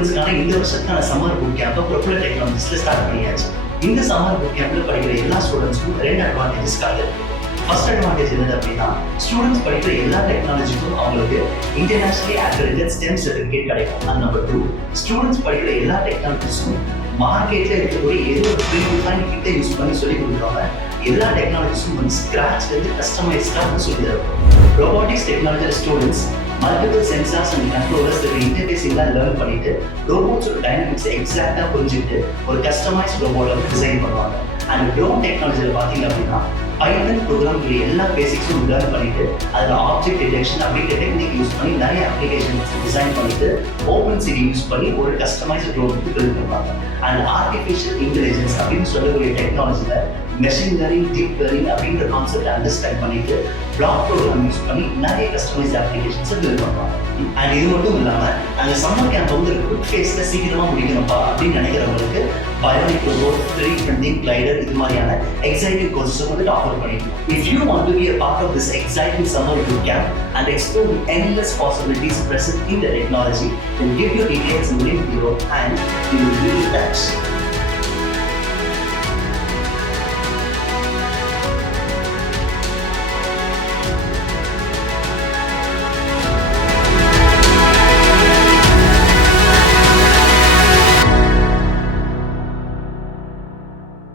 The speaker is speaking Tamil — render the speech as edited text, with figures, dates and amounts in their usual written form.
ஸ்டூடெண்ட்ஸ்க்கான இந்த வருஷத்துக்கான சம்மர் புக் கேம்பை ப்ரொபெல்லர் டெக்னாலஜிஸ்ல ஸ்டார்ட் பண்ணியாச்சு. இந்த சம்மர் புக் கேம்ப்ல படிக்கிற எல்லா ஸ்டூடெண்ட்ஸ்க்கும் 2 அட்வான்டேஜஸ் காத்துருக்கு. ஃபர்ஸ்ட் அட்வான்டேஜ் என்னது அப்படின்னா, ஸ்டூடெண்ட்ஸ் படிக்கிற எல்லா டெக்னாலஜிக்கும் அவங்களுக்கு இன்டர்நேஷனலி அக்ரெடிட்டட் ஸ்டெம் சர்டிஃபிகேட் கிடைக்கும். அண்ட் நம்பர் 2, ஸ்டூடெண்ட்ஸ் படிக்கிற எல்லா டெக்னாலஜிஸும் மார்க்கெட்ல இருக்கக்கூடிய ஏதோ ஒரு ப்ரீடிஃபைன் கிட்ட யூஸ் பண்ணி சொல்லி கொடுக்குறாங்க. எல்லா டெக்னாலஜிஸும் வந்து ஸ்கிராச்ல இருந்து கஸ்டமைஸ்டா சொல்லி தரும். robotics technology students multiple sensors and controllers இன்டர்ஃபேஸிங்லாம் லேர்ன் பண்ணிட்டு ரோபோட்ஸோட டைனமிக்ஸ் எக்ஸாக்டா புரிஞ்சுட்டு ஒரு கஸ்டமைஸ் ரோபோட்டை டிசைன் பண்ணுவாங்க. அண்ட் ட்ரோன் டெக்னாலஜியில் பார்த்தீங்க அப்படின்னா பைத்தன் ப்ரோக்ராம்ல எல்லா பேசிக்ஸும் லேர்ன் பண்ணிட்டு அதில் ஆப்ஜெக்ட் டிடெக்ஷன் அப்படிங்கிற டெக்னிக் யூஸ் பண்ணி நிறைய அப்ளிகேஷன்ஸ் டிசைன் பண்ணிட்டு ஓப்பன் சிடி யூஸ் பண்ணி ஒரு கஸ்டமைஸ் ட்ரோன் வந்து பில்ட் பண்ணுவாங்க. அண்ட் ஆர்டிஃபிஷியல் இன்டெலிஜென்ஸ் அப்படின்னு சொல்லக்கூடிய டெக்னாலஜியில் மெஷின் லேர்னிங், டீப் லேர்னிங் அப்படின்ற கான்செப்ட் அண்டர்ஸ்டாண்ட் பண்ணிட்டு பிளாக் ப்ரோக்ராம் யூஸ் பண்ணி நிறைய கஸ்டமைஸ் அப்ளிகேஷன்ஸை பில்ட் பண்ணுவாங்க. அண்ட் இது மட்டும் இல்லாமல் அந்த சம்மர் கேம்ப் வந்து குவிக் ஃபேஸில் சீக்கிரமாக முடிக்கணும்ப்பா அப்படின்னு நினைக்கிறவங்களுக்கு Bionic Robot, 3D printing, glider இது மாதிரியான exciting courses வந்து ஆஃபர் பண்ணிருக்கோம். If you want to be a part of this exciting summer boot camp and explore the endless possibilities present in the technology, then give your details in link below and we will be in touch.